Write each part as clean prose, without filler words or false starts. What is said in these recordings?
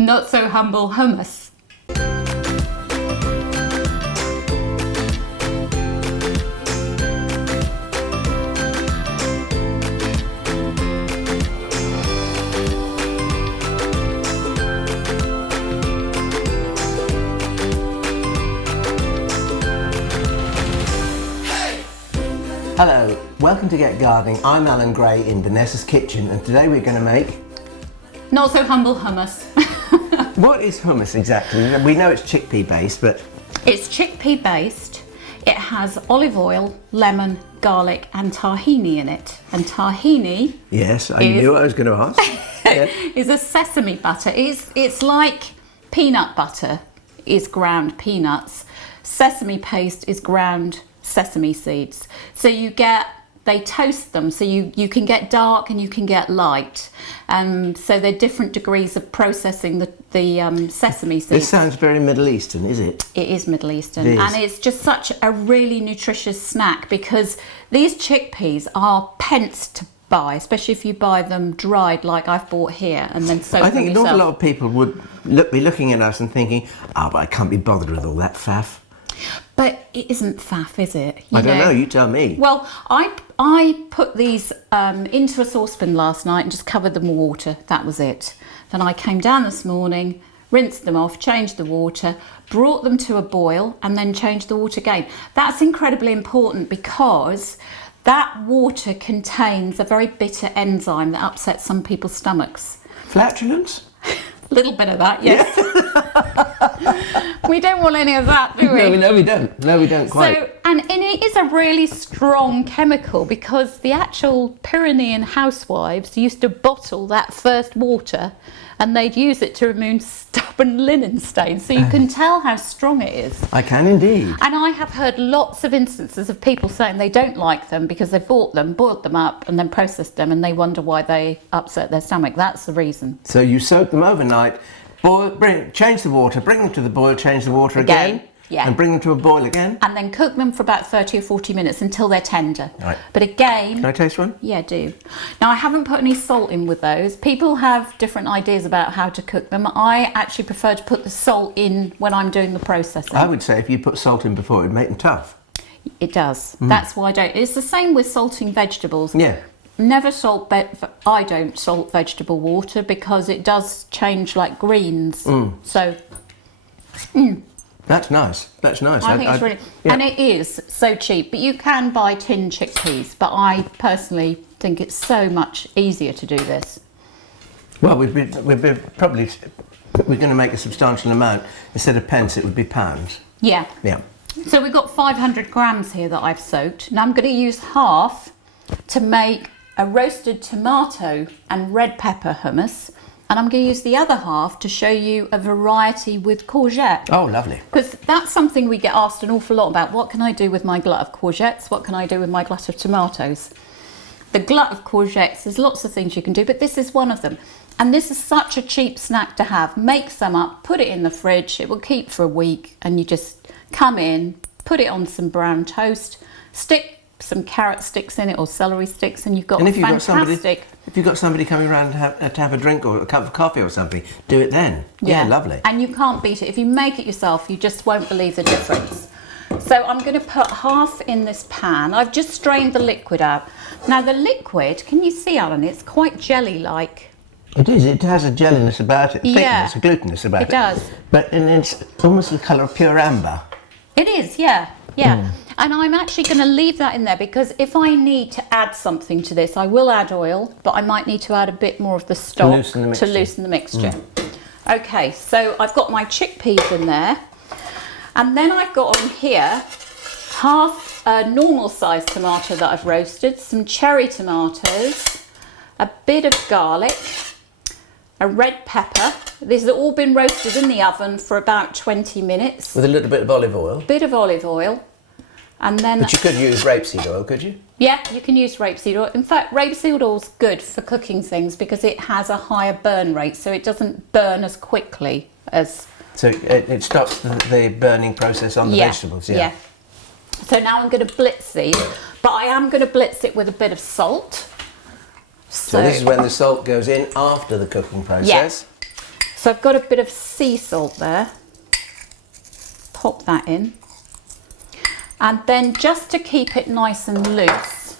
Not so humble hummus. Hello, welcome to Get Gardening. I'm Alan Gray in Vanessa's kitchen, and today we're going to make... Not so humble hummus. What is hummus exactly? We know it's chickpea based, but... It's chickpea based. It has olive oil, lemon, garlic and tahini in it. And tahini... Yes, I knew what I was going to ask. Yeah. is a sesame butter. It's like peanut butter is ground peanuts. Sesame paste is ground sesame seeds. So they toast them, so you can get dark and you can get light. So they're different degrees of processing the sesame seeds. This sounds very Middle Eastern, is it? It is Middle Eastern, it is. And it's just such a really nutritious snack because these chickpeas are pence to buy, especially if you buy them dried like I've bought here and then soak them I think an yourself. awful lot of people would be looking at us and thinking, but I can't be bothered with all that faff. But it isn't faff, is it? I don't know, you tell me. Well, I put these into a saucepan last night and just covered them with water. That was it. Then I came down this morning, rinsed them off, changed the water, brought them to a boil and then changed the water again. That's incredibly important because that water contains a very bitter enzyme that upsets some people's stomachs. Flatulence? A little bit of that, yes. We don't want any of that, do we? No, we don't. No, we don't quite. And it is a really strong chemical because the actual Pyrenean housewives used to bottle that first water and they'd use it to remove stubborn linen stains. So you can tell how strong it is. I can indeed. And I have heard lots of instances of people saying they don't like them because they bought them, boiled them up and then processed them and they wonder why they upset their stomach. That's the reason. So you soak them overnight, change the water, bring them to the boil, change the water again. Yeah. And bring them to a boil again. And then cook them for about 30 or 40 minutes until they're tender. Right. But again... Can I taste one? Yeah, do. Now, I haven't put any salt in with those. People have different ideas about how to cook them. I actually prefer to put the salt in when I'm doing the processing. I would say if you put salt in before, it would make them tough. It does. That's why I don't. It's the same with salting vegetables. Yeah. Never salt, I don't salt vegetable water because it does change like greens. So... That's nice. That's nice. I think it's really... Yeah. And it is so cheap, but you can buy tin chickpeas, but I personally think it's so much easier to do this. Well, we're going to make a substantial amount. Instead of pence, it would be pounds. Yeah. Yeah. So we've got 500 grams here that I've soaked. Now I'm going to use half to make a roasted tomato and red pepper hummus. And I'm going to use the other half to show you a variety with courgette. Oh, lovely. Because that's something we get asked an awful lot about. What can I do with my glut of courgettes? What can I do with my glut of tomatoes? The glut of courgettes, there's lots of things you can do, but this is one of them. And this is such a cheap snack to have. Make some up, put it in the fridge. It will keep for a week. And you just come in, put it on some brown toast, stick some carrot sticks in it or celery sticks, and you've got fantastic... If you've got somebody coming around to have a drink or a cup of coffee or something, do it then. Yeah, lovely. And you can't beat it. If you make it yourself, you just won't believe the difference. So I'm going to put half in this pan. I've just strained the liquid out. Now the liquid, can you see, Alan, it's quite jelly-like. It is. It has a jelliness about it, Yeah. thickness, a glutinous about it. It does. And it's almost the colour of pure amber. It is, yeah. And I'm actually going to leave that in there because if I need to add something to this, I will add oil, but I might need to add a bit more of the stock to loosen the mixture. Okay, so I've got my chickpeas in there. And then I've got on here half a normal sized tomato that I've roasted, some cherry tomatoes, a bit of garlic, a red pepper. These have all been roasted in the oven for about 20 minutes. With a little bit of olive oil. Bit of olive oil. And then... But you could use rapeseed oil, could you? Yeah, you can use rapeseed oil. In fact, rapeseed oil's good for cooking things because it has a higher burn rate, so it doesn't burn as quickly as... So it stops the burning process on the vegetables, yeah. So now I'm going to blitz these, but I am going to blitz it with a bit of salt. So this is when the salt goes in after the cooking process. Yes. So I've got a bit of sea salt there. Pop that in. And then just to keep it nice and loose,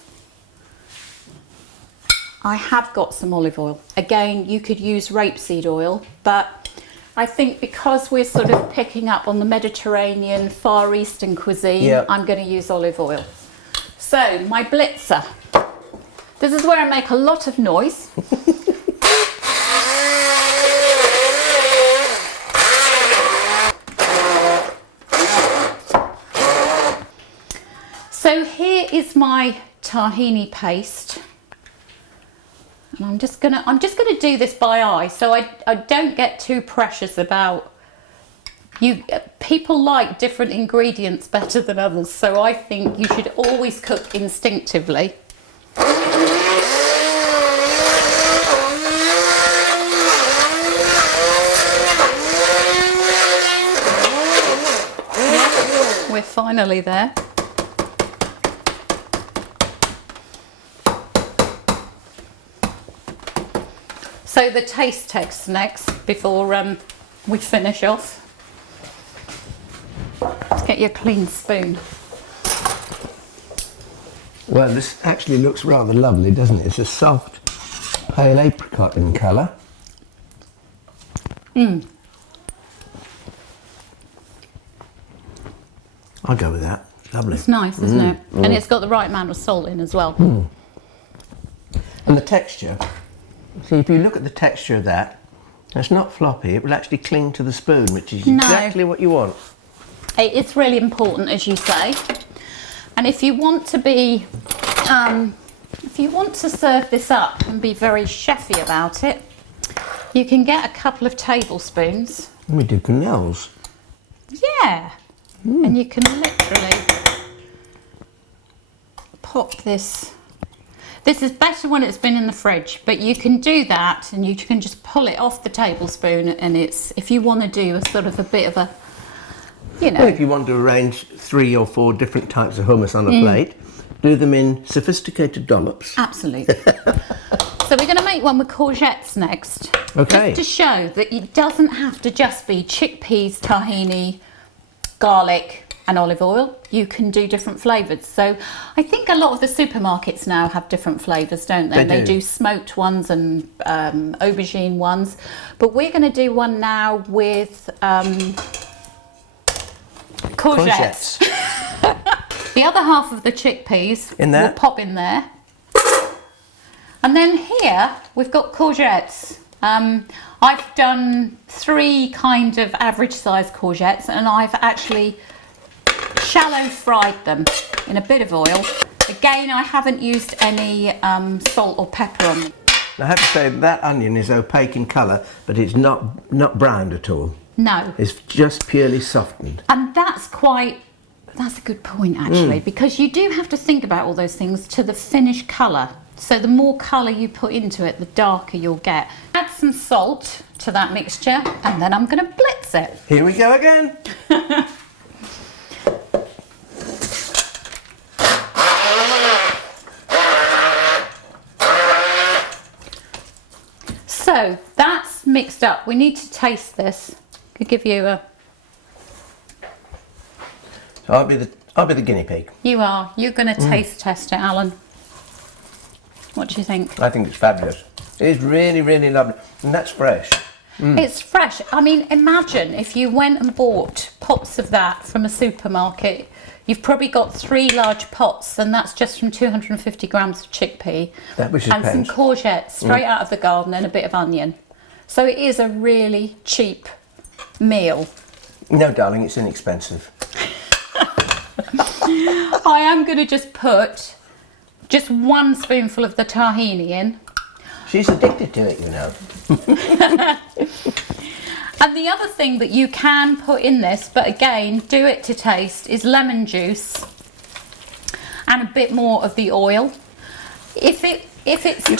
I have got some olive oil. Again, you could use rapeseed oil, but I think because we're sort of picking up on the Mediterranean, Far Eastern cuisine, I'm going to use olive oil. So, my blitzer. This is where I make a lot of noise. So here is my tahini paste. And I'm just gonna do this by eye, so I don't get too precious about you. People like different ingredients better than others, so I think you should always cook instinctively. We're finally there. So the taste test next, before we finish off. Let's get you a clean spoon. Well, this actually looks rather lovely, doesn't it? It's a soft, pale apricot in colour. I'll go with that. Lovely. It's nice, isn't it? And it's got the right amount of salt in as well. And the texture. See, if you look at the texture of that, it's not floppy. It will actually cling to the spoon, which is exactly what you want. It's really important, as you say. And if you want to be, if you want to serve this up and be very chefy about it, you can get a couple of tablespoons. We do quenelles. Yeah. And you can literally pop this. This is better when it's been in the fridge, but you can do that and you can just pull it off the tablespoon, and it's, if you want to do a sort of a bit of a, you know. Well, if you want to arrange 3 or 4 different types of hummus on a plate, do them in sophisticated dollops. Absolutely. So we're going to make one with courgettes next. Okay. Just to show that it doesn't have to just be chickpeas, tahini, garlic and olive oil. You can do different flavours. So I think a lot of the supermarkets now have different flavours, don't they? They do smoked ones and aubergine ones. But we're going to do one now with courgettes. The other half of the chickpeas will pop in there. And then here we've got courgettes. I've done 3 kind of average size courgettes, and I've actually shallow fried them in a bit of oil. Again, I haven't used any salt or pepper on them. I have to say that onion is opaque in colour, but it's not browned at all. No. It's just purely softened. And that's a good point actually, because you do have to think about all those things to the finished colour. So the more colour you put into it, the darker you'll get. Add some salt to that mixture, and then I'm going to blitz it. Here we go again. So that's mixed up. We need to taste this. Could give you a. So I'll be the guinea pig. You are. You're going to taste test it, Alan. What do you think? I think it's fabulous. It's really, really lovely, and that's fresh. It's fresh. I mean, imagine if you went and bought pots of that from a supermarket. You've probably got 3 large pots, and that's just from 250 grams of chickpea and some courgettes straight out of the garden and a bit of onion. So it is a really cheap meal. No, darling, it's inexpensive. I am going to just put just 1 spoonful of the tahini in. She's addicted to it, you know. And the other thing that you can put in this, but again, do it to taste, is lemon juice and a bit more of the oil. If it's you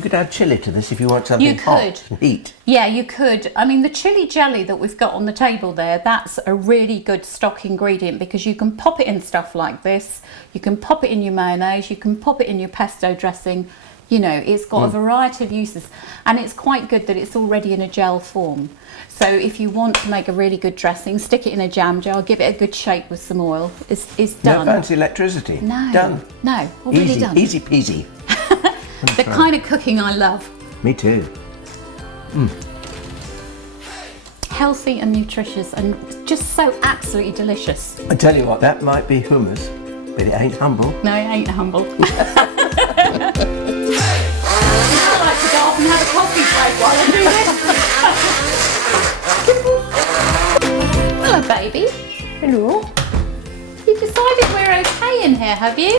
could add chilli to this if you want something hot and heat. Yeah, you could. I mean, the chili jelly that we've got on the table there, that's a really good stock ingredient, because you can pop it in stuff like this. You can pop it in your mayonnaise. You can pop it in your pesto dressing. You know, it's got a variety of uses, and it's quite good that it's already in a gel form. So if you want to make a really good dressing, stick it in a jam jar, give it a good shake with some oil. It's done. No fancy electricity. No. Done. No. Already Easy, done. easy peasy. The kind of cooking I love. Me too. Healthy and nutritious and just so absolutely delicious. I tell you what, that might be hummus, but it ain't humble. No, it ain't humble. I like to go off and have a coffee break while I do this. Hello, baby. Hello. You decided we're okay in here, have you?